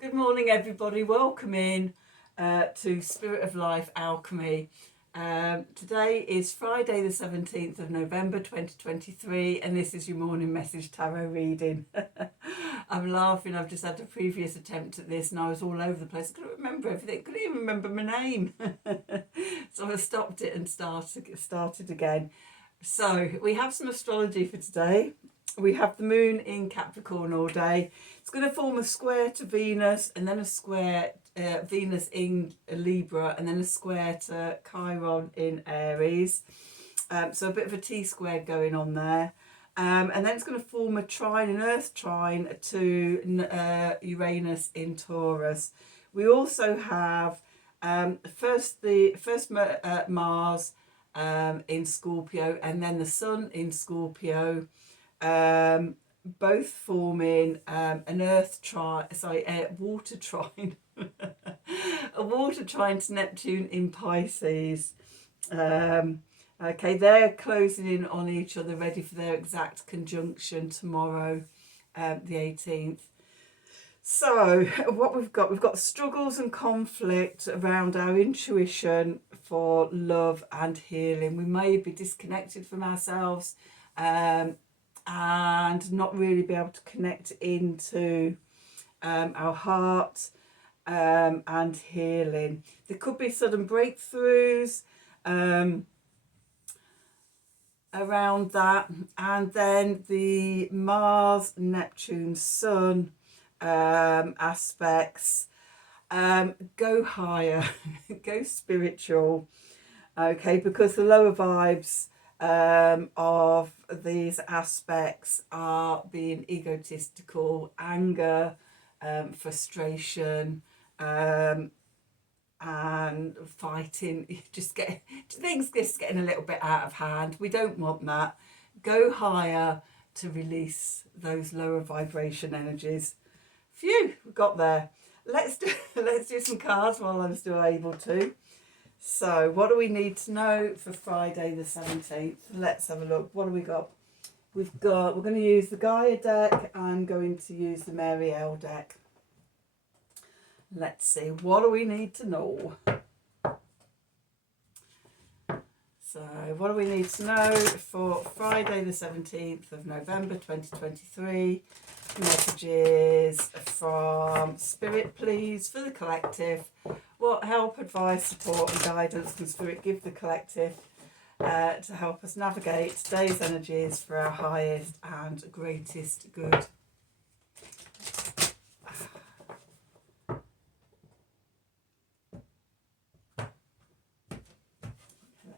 Good morning, everybody. Welcome in to Spirit of Life Alchemy. Today is Friday, the 17th of November 2023, and this is your morning message tarot reading. I'm laughing. I've just had a previous attempt at this and I was all over the place. I couldn't remember everything. Couldn't even remember my name. So I stopped it and started again. So we have some astrology for today. We have the moon in Capricorn all day. It's going to form a square to Venus, and then a square Venus in Libra, and then a square to Chiron in Aries. So a bit of a T-square going on there. And then it's going to form a trine, an earth trine to Uranus in Taurus. We also have the first Mars in Scorpio, and then the Sun in Scorpio, both forming an earth trine, a water trine, a water trine to Neptune in Pisces. Okay, they're closing in on each other, ready for their exact conjunction tomorrow, the 18th. So what we've got struggles and conflict around our intuition for love and healing. We may be disconnected from ourselves and not really be able to connect into our heart and healing. There could be sudden breakthroughs around that, and then the Mars, Neptune, Sun aspects go higher, go spiritual, okay, because the lower vibes of these aspects are being egotistical, anger, frustration, and fighting. Things just getting a little bit out of hand. We don't want that. Go higher to release those lower vibration energies. Phew, we got there. Let's do some cards while I'm still able to. So what do we need to know for Friday the 17th? Let's have a look. What do we got? We're going to use the Gaia deck. I'm going to use the Mary L deck. Let's see, what do we need to know? So what do we need to know for Friday the 17th of November 2023? Messages from Spirit, please, for the collective. What help, advice, support and guidance can Spirit give the collective to help us navigate today's energies for our highest and greatest good?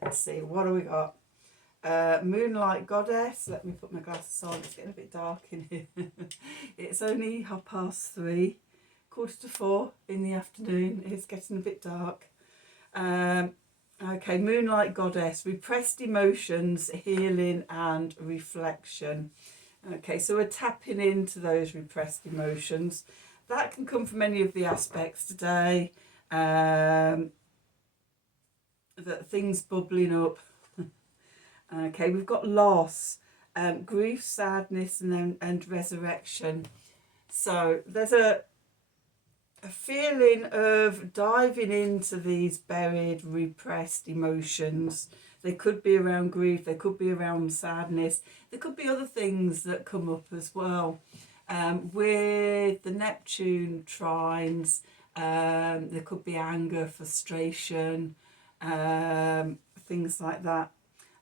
Let's see, what do we got? Moonlight Goddess. Let me put my glasses on. It's getting a bit dark in here. It's only 3:30, 3:45 in the afternoon. It's getting a bit dark. Okay, Moonlight Goddess. Repressed emotions, healing and reflection. Okay, so we're tapping into those repressed emotions. That can come from any of the aspects today. That things bubbling up. Okay, we've got loss, grief, sadness, and resurrection. So there's a feeling of diving into these buried, repressed emotions. They could be around grief, they could be around sadness, there could be other things that come up as well. With the Neptune trines, there could be anger, frustration, things like that.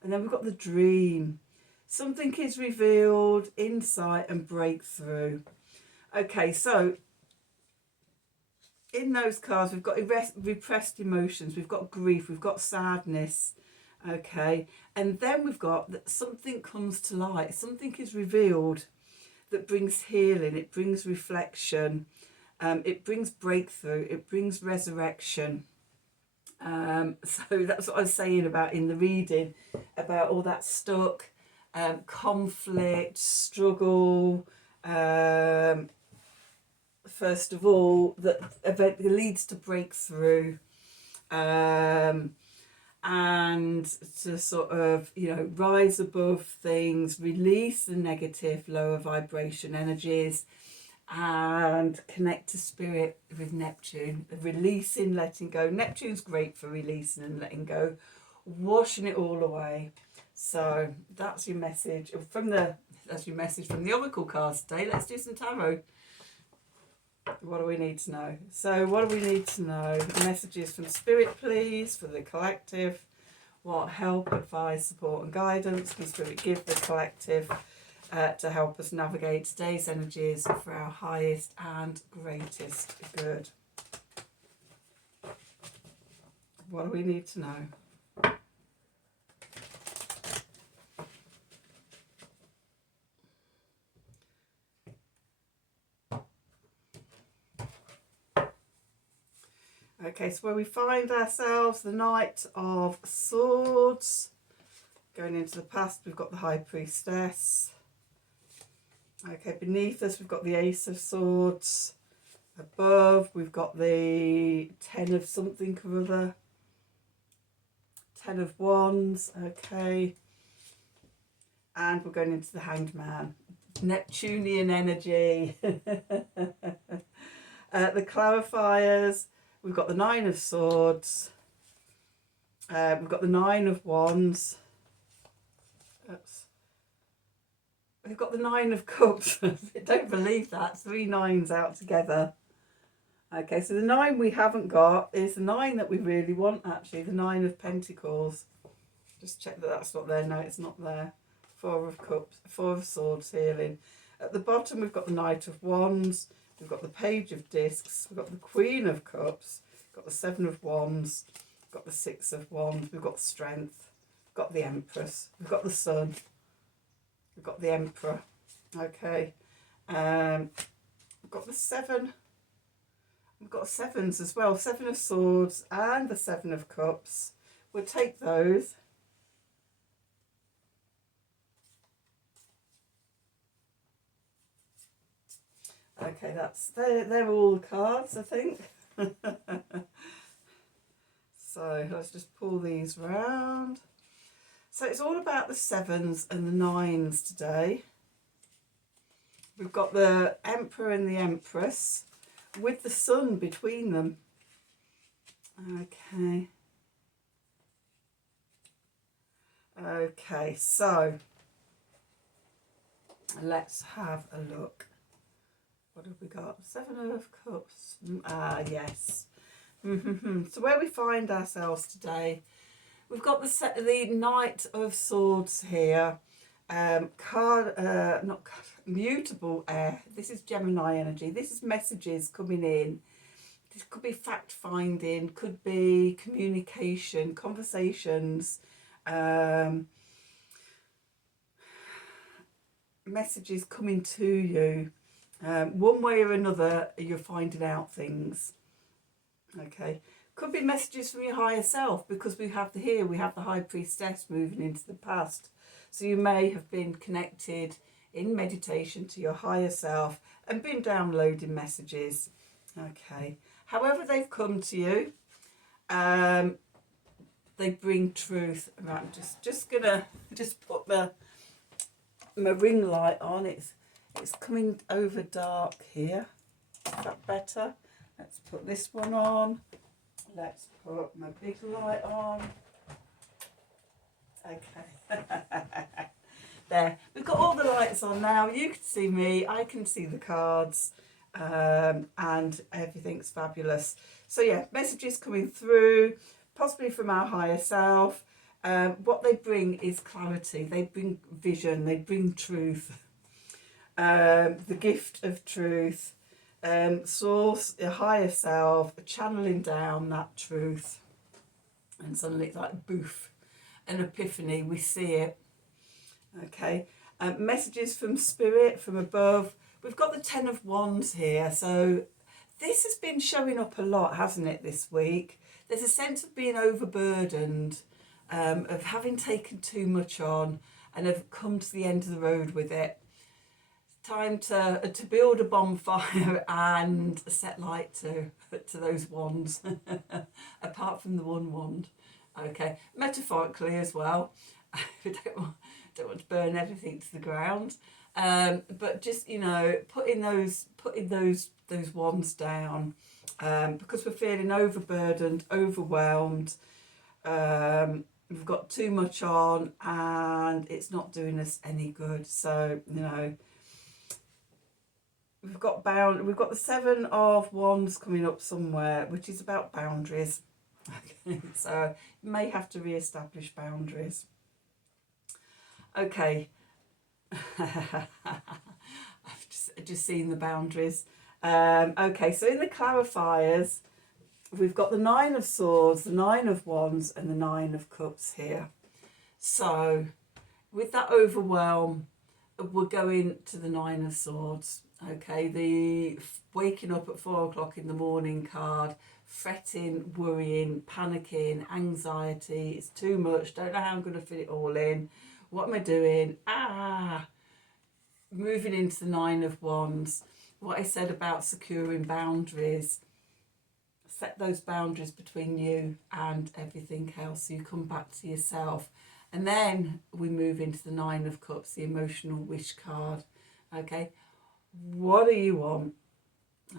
And then we've got the dream. Something is revealed, insight and breakthrough. Okay, so in those cards we've got repressed emotions, we've got grief, we've got sadness. Okay, and then we've got that something comes to light, something is revealed that brings healing, it brings reflection, it brings breakthrough, it brings resurrection. So that's what I was saying about in the reading, about all that stuck conflict, struggle, first of all, that eventually leads to breakthrough, and to sort of, rise above things, release the negative lower vibration energies, and connect to spirit with Neptune, releasing, letting go. Neptune's great for releasing and letting go, washing it all away. So that's your message from the oracle cards today. Let's do some tarot. What do we need to know? So what do we need to know? Messages from spirit, please, for the collective. What help, advice, support and guidance can spirit give the collective to help us navigate today's energies for our highest and greatest good? What do we need to know? Okay, so where we find ourselves, the Knight of Swords. Going into the past, we've got the High Priestess. Okay, beneath us, we've got the Ace of Swords. Above, we've got the 10 of something or other. 10 of Wands, okay. And we're going into the Hanged Man. Neptunian energy. The clarifiers. We've got the 9 of Swords. We've got the 9 of Wands. Oops. We've got the 9 of Cups. I don't believe that. 3 9s out together. Okay, so the 9 we haven't got is the 9 that we really want, actually. The 9 of Pentacles. Just check that that's not there. No, it's not there. 4 of Cups. 4 of Swords, healing. At the bottom, we've got the Knight of Wands. We've got the Page of Discs, we've got the Queen of Cups, we've got the 7 of Wands, we've got the 6 of Wands, we've got the Strength, we've got the Empress, we've got the Sun, we've got the Emperor, okay. We've got the 7, we've got 7s as well, 7 of Swords and the 7 of Cups. We'll take those. Okay, they're all the cards, I think. So let's just pull these round. So it's all about the 7s and the 9s today. We've got the Emperor and the Empress with the Sun between them. Okay. Okay, so let's have a look. What have we got? 7 of Cups. Yes. So where we find ourselves today, we've got the Knight of Swords here. Mutable air. This is Gemini energy. This is messages coming in. This could be fact finding, could be communication, conversations, messages coming to you. One way or another, you're finding out things. Okay, could be messages from your higher self, because we have the High Priestess moving into the past. So you may have been connected in meditation to your higher self and been downloading messages. Okay, however they've come to you, they bring truth. Right, I'm just gonna put my ring light on. It's coming over dark here. Is that better? Let's put this one on. Let's put my big light on. Okay. There. We've got all the lights on now. You can see me. I can see the cards. And everything's fabulous. So yeah, messages coming through, possibly from our higher self. What they bring is clarity. They bring vision. They bring truth. The gift of truth, source, your higher self, channeling down that truth, and suddenly it's like boof, an epiphany, we see it. Okay, messages from spirit, from above. We've got the 10 of Wands here, so this has been showing up a lot, hasn't it, this week? There's a sense of being overburdened, of having taken too much on and have come to the end of the road with it. Time to build a bonfire and set light to those wands, apart from the one wand. Okay, metaphorically as well. We don't want to burn everything to the ground. But just, you know, putting those wands down, because we're feeling overburdened, overwhelmed. We've got too much on and it's not doing us any good. So, you know, we've got the Seven of Wands coming up somewhere, which is about boundaries. Okay, so you may have to re-establish boundaries. Okay. I've just seen the boundaries. Okay, so in the clarifiers, we've got the Nine of Swords, the Nine of Wands, and the Nine of Cups here. So with that overwhelm, we're going to the Nine of Swords. Okay, the waking up at 4 o'clock in the morning card, fretting, worrying, panicking, anxiety, it's too much, don't know how I'm going to fit it all in, what am I doing? Moving into the Nine of Wands, what I said about securing boundaries, set those boundaries between you and everything else, so you come back to yourself. And then we move into the Nine of Cups, the emotional wish card. Okay, what do you want?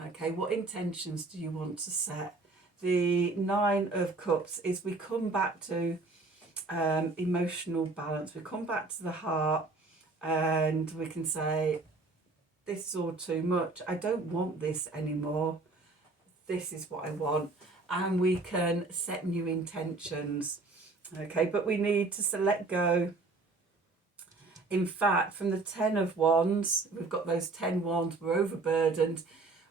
Okay, what intentions do you want to set? The Nine of Cups is we come back to emotional balance. We come back to the heart and we can say, this is all too much. I don't want this anymore. This is what I want. And we can set new intentions. Okay, but we need to let go. In fact, from the 10 of Wands, we've got those 10 wands, we're overburdened.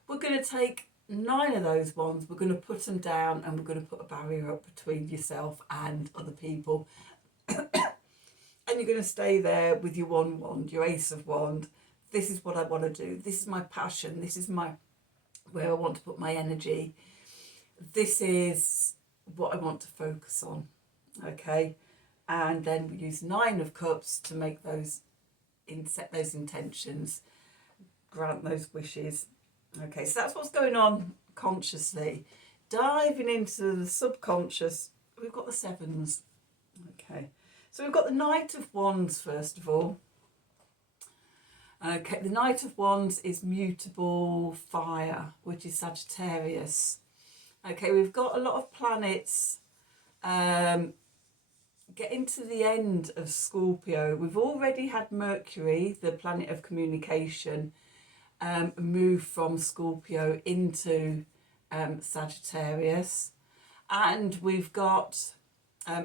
We're going to take 9 of those wands, we're going to put them down, and we're going to put a barrier up between yourself and other people. And you're going to stay there with your 1 wand, your Ace of Wand. This is what I want to do. This is my passion. This is where I want to put my energy. This is what I want to focus on. Okay, and then we use 9 of Cups to make those, set those intentions, grant those wishes. Okay, so that's what's going on consciously. Diving into the subconscious, we've got the sevens. Okay, so we've got the Knight of Wands first of all. Okay, the Knight of Wands is mutable fire, which is Sagittarius. Okay, we've got a lot of planets getting to the end of Scorpio. We've already had Mercury, the planet of communication, move from Scorpio into Sagittarius. And we've got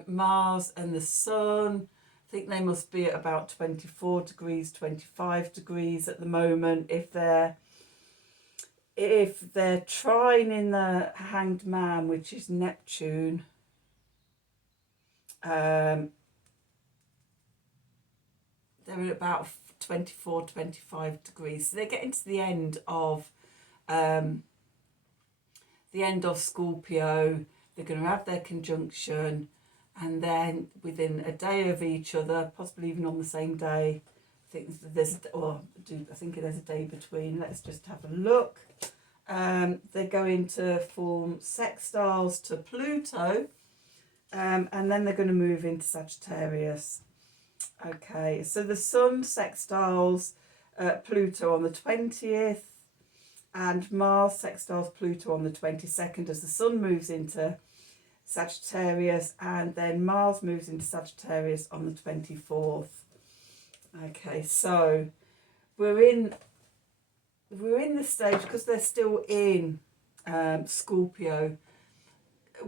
Mars and the Sun. I think they must be at about 24 degrees, 25 degrees at the moment. If they're trine in the Hanged Man, which is Neptune, they're at about 24, 25 degrees. So they're getting to the end of Scorpio. They're going to have their conjunction, and then within a day of each other, possibly even on the same day, I think there's a day between. Let's just have a look. They're going to form sextiles to Pluto, and then they're going to move into Sagittarius. Okay, so the Sun sextiles Pluto on the 20th, and Mars sextiles Pluto on the 22nd as the Sun moves into Sagittarius, and then Mars moves into Sagittarius on the 24th. Okay, so we're in the stage, because they're still in Scorpio,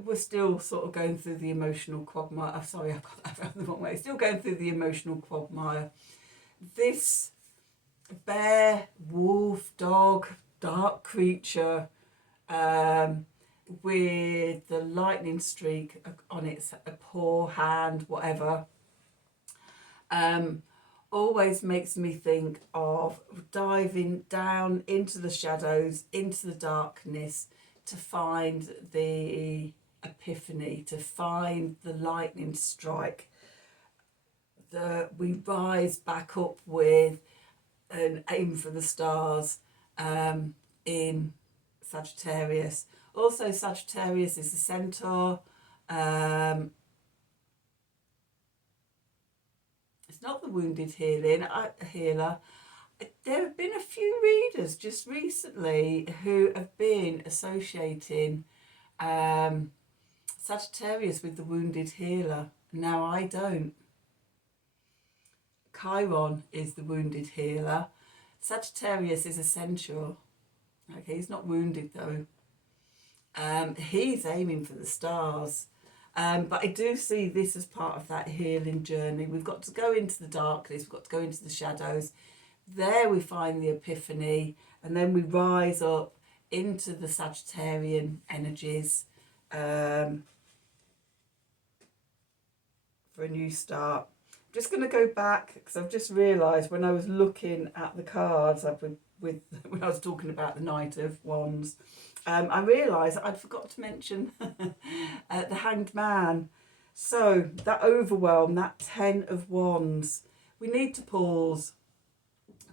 we're still sort of going through the emotional quagmire. Sorry, I've got that around the wrong way. Still going through the emotional quagmire. This bear, wolf, dog, dark creature with the lightning streak on its paw, hand, whatever, always makes me think of diving down into the shadows, into the darkness, to find the epiphany, to find the lightning strike. We rise back up with an aim for the stars in Sagittarius. Also, Sagittarius is the centaur. It's not the wounded healer. There have been a few readers just recently who have been associating Sagittarius with the wounded healer. Now I don't. Chiron is the wounded healer. Sagittarius is essential. Okay, he's not wounded though. He's aiming for the stars. But I do see this as part of that healing journey. We've got to go into the darkness, we've got to go into the shadows. There we find the epiphany, and then we rise up into the Sagittarian energies for a new start. I'm just going to go back because I've just realised when I was looking at the cards with when I was talking about the Knight of Wands, I realised I'd forgot to mention the Hanged Man. So that overwhelm, that 10 of Wands, we need to pause,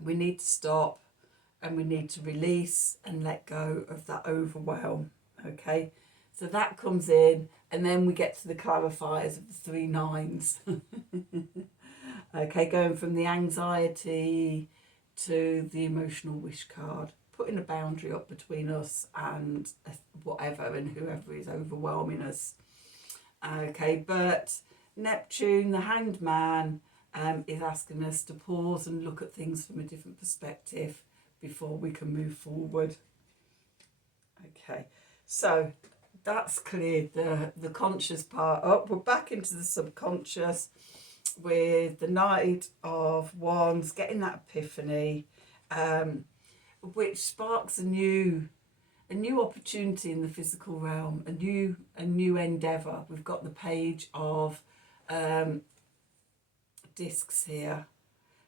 we need to stop, and we need to release and let go of that overwhelm. Okay, so that comes in, and then we get to the clarifiers of the 3 nines. Okay, going from the anxiety to the emotional wish card, putting a boundary up between us and whatever and whoever is overwhelming us. Okay, but Neptune, the Hanged Man, is asking us to pause and look at things from a different perspective before we can move forward. Okay, so that's cleared the conscious part up. We're back into the subconscious with the Knight of Wands, getting that epiphany, which sparks a new opportunity in the physical realm, a new endeavour. We've got the Page of Discs here.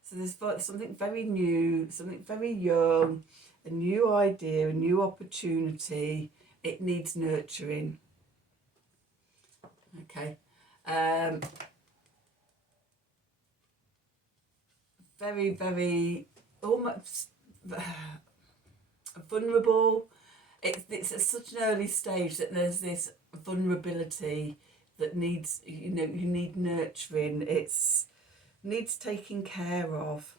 So there's something very new, something very young, a new idea, a new opportunity. It needs nurturing. Okay. Very, very almost vulnerable. It's at such an early stage that there's this vulnerability that needs, you need nurturing. It's needs taking care of.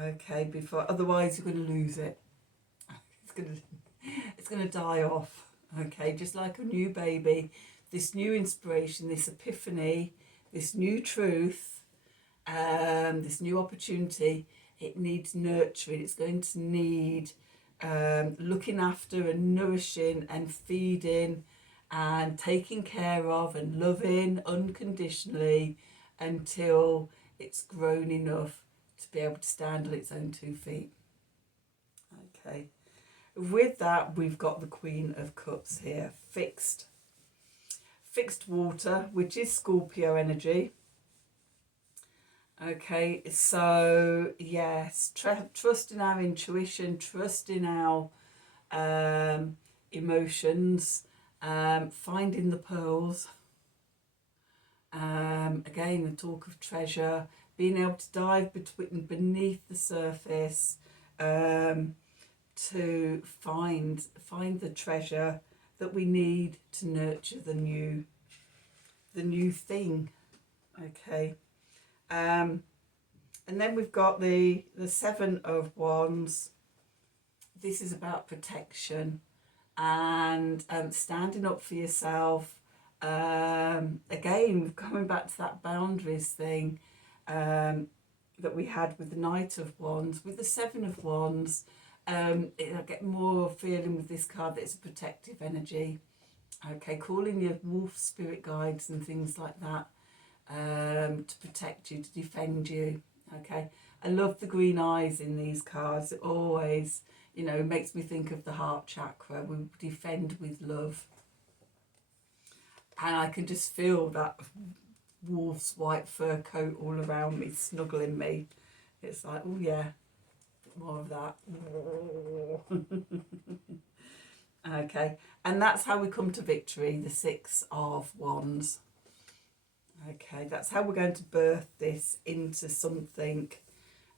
Okay, before otherwise you're going to lose it. It's going to die off. Okay, just like a new baby, this new inspiration, this epiphany, this new truth, this new opportunity, it needs nurturing. It's going to need looking after and nourishing and feeding and taking care of and loving unconditionally until it's grown enough to be able to stand on its own 2 feet. Okay. With that, we've got the Queen of Cups here, fixed water, which is Scorpio energy. Okay, so yes, trust in our intuition, trust in our emotions, finding the pearls. Again, the talk of treasure, being able to dive beneath the surface to find the treasure that we need to nurture the new thing. Okay. And then we've got the 7 of Wands. This is about protection and standing up for yourself. Again, coming back to that boundaries thing that we had with the Knight of Wands. With the 7 of Wands, I get more feeling with this card that it's a protective energy. Okay, calling your wolf spirit guides and things like that. To protect you, to defend you. Okay, I love the green eyes in these cards. It always, makes me think of the heart chakra. We defend with love, and I can just feel that wolf's white fur coat all around me, snuggling me. It's like, oh yeah, more of that. Okay, and that's how we come to victory, the 6 of Wands. Okay, that's how we're going to birth this into something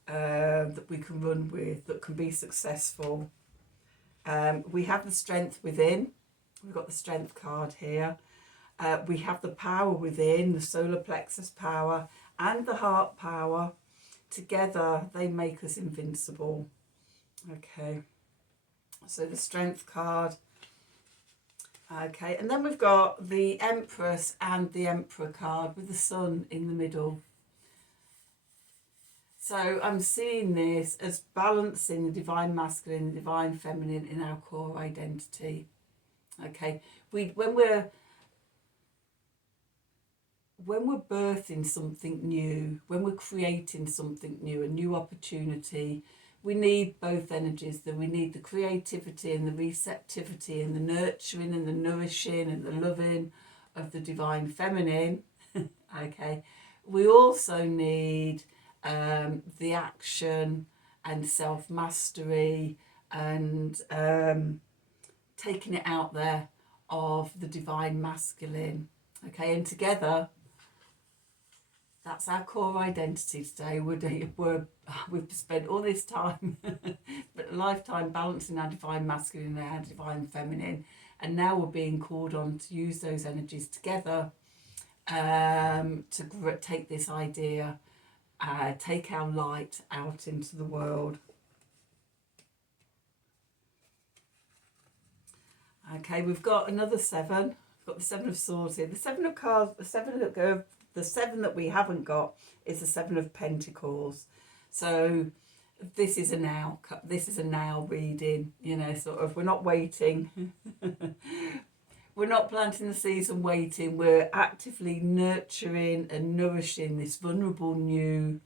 that we can run with, that can be successful. We have the strength within. We've got the strength card here. We have the power within, the solar plexus power and the heart power together they make us invincible. Okay, so the Strength card. Okay, and then we've got the Empress and the Emperor card with the Sun in the middle. So I'm seeing this as balancing the Divine Masculine and the Divine Feminine in our core identity. Okay, when we're birthing something new, when we're creating something new, a new opportunity, we need both energies. That we need the creativity and the receptivity and the nurturing and the nourishing and the loving of the Divine Feminine. Okay, we also need the action and self-mastery and taking it out there of the Divine Masculine. Okay, and together, that's our core identity today. We've spent all this time, but a lifetime balancing our Divine Masculine and our Divine Feminine, and now we're being called on to use those energies together to take this idea, take our light out into the world. Okay, we've got another 7. We've got the 7 of Swords here. The 7 of cards, the 7 that we haven't got is the 7 of Pentacles. So this is a now reading, you know, sort of, we're not waiting. We're not planting the seeds and waiting. We're actively nurturing and nourishing this vulnerable new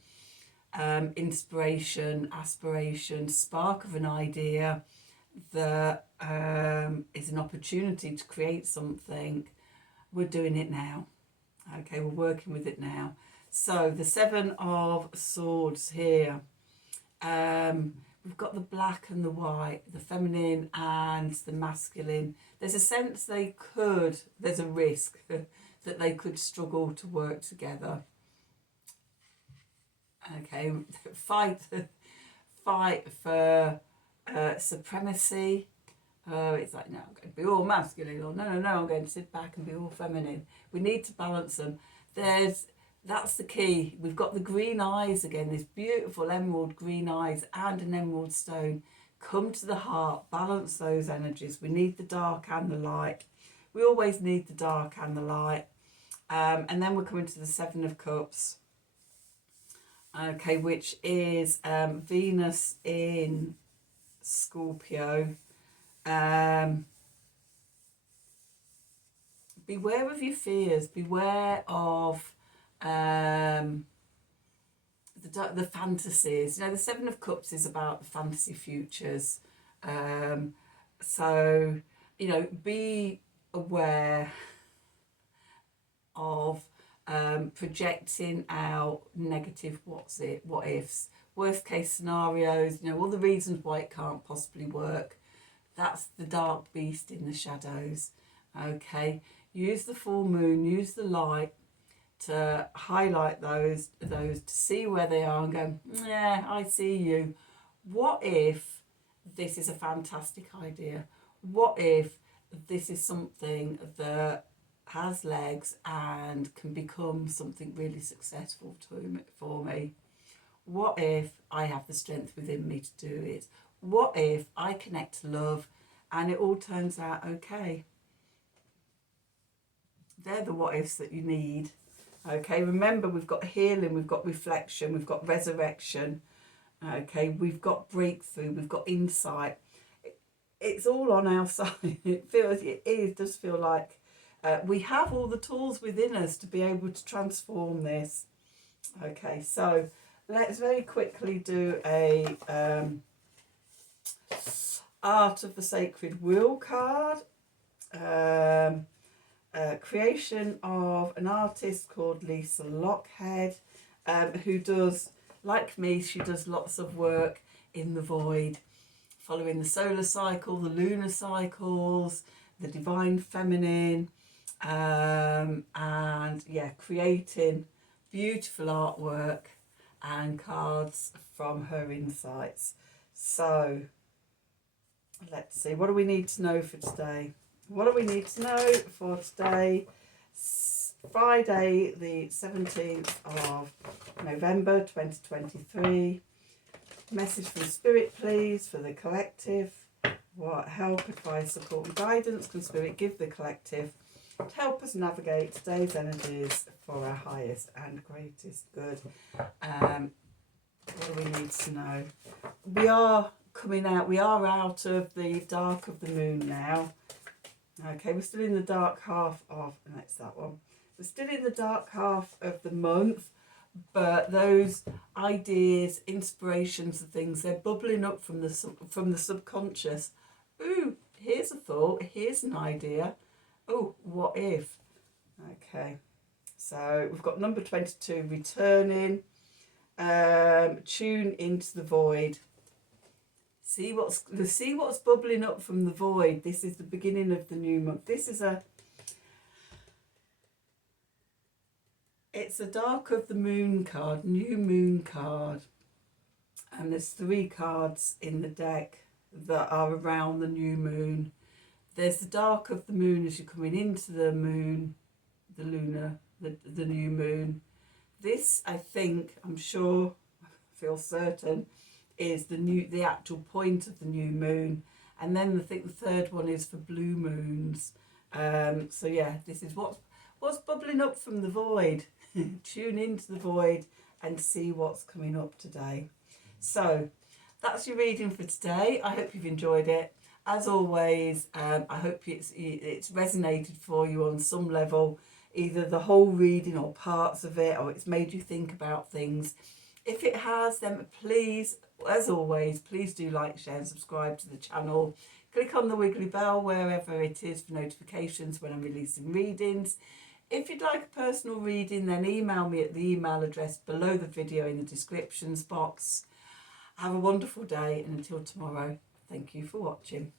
inspiration, aspiration, spark of an idea that is an opportunity to create something. We're doing it now. Okay, we're working with it now. So the 7 of Swords here. We've got the black and the white, the feminine and the masculine. There's a sense there's a risk that they could struggle to work together. Okay, fight for supremacy. It's like, no, I'm going to be all masculine, or no, I'm going to sit back and be all feminine. We need to balance them. That's the key. We've got the green eyes again, this beautiful emerald green eyes and an emerald stone. Come to the heart, balance those energies. We need the dark and the light. We always need the dark and the light. And then we're coming to the 7 of Cups. Okay, which is Venus in Scorpio. Beware of your fears. Beware of the fantasies. You know, the 7 of Cups is about the fantasy futures. So, you know, be aware of projecting out negative what ifs, worst case scenarios, you know, all the reasons why it can't possibly work. That's the dark beast in the shadows. Okay, use the full moon, use the light to highlight those to see where they are and go, yeah, I see you. What if this is a fantastic idea? What if this is something that has legs and can become something really successful for me? What if I have the strength within me to do it? What if I connect to love and it all turns out okay? They're the what ifs that you need. Okay, remember, we've got healing, we've got reflection, we've got resurrection. Okay, we've got breakthrough, we've got insight. It's all on our side. It does feel like we have all the tools within us to be able to transform this. Okay, so let's very quickly do a Art of the Sacred Wheel card. Creation of an artist called Lisa Lockhead, who does, like me, she does lots of work in the void, following the solar cycle, the lunar cycles, the divine feminine, and yeah, creating beautiful artwork and cards from her insights. So let's see, what do we need to know for today? What do we need to know for today? Friday the 17th of November 2023. Message from Spirit please for the collective. What help, advice, support and guidance can Spirit give the collective to help us navigate today's energies for our highest and greatest good? What do we need to know? We are coming out, we are out of the dark of the moon now. Okay, we're still in the dark half of, and that's that one. We're still in the dark half of the month, but those ideas, inspirations and things, they're bubbling up from the subconscious. Ooh, here's a thought, here's an idea. Oh, what if? Okay, so we've got number 22, returning. Tune into the void. See what's bubbling up from the void. This is the beginning of the new month. It's a dark of the moon card, new moon card, and there's 3 cards in the deck that are around the new moon. There's the dark of the moon as you're coming into the moon, the lunar, the new moon. This, I think, I'm sure, I feel certain, is the actual point of the new moon. And then I think the third one is for blue moons. So yeah, this is what's bubbling up from the void. Tune into the void and see what's coming up today. So that's your reading for today. I hope you've enjoyed it. As always, I hope it's resonated for you on some level, either the whole reading or parts of it, or it's made you think about things. If it has, then please, as always, please do like, share and subscribe to the channel. Click on the wiggly bell wherever it is for notifications when I'm releasing readings. If you'd like a personal reading, then email me at the email address below the video in the descriptions box. Have a wonderful day, and until tomorrow, thank you for watching.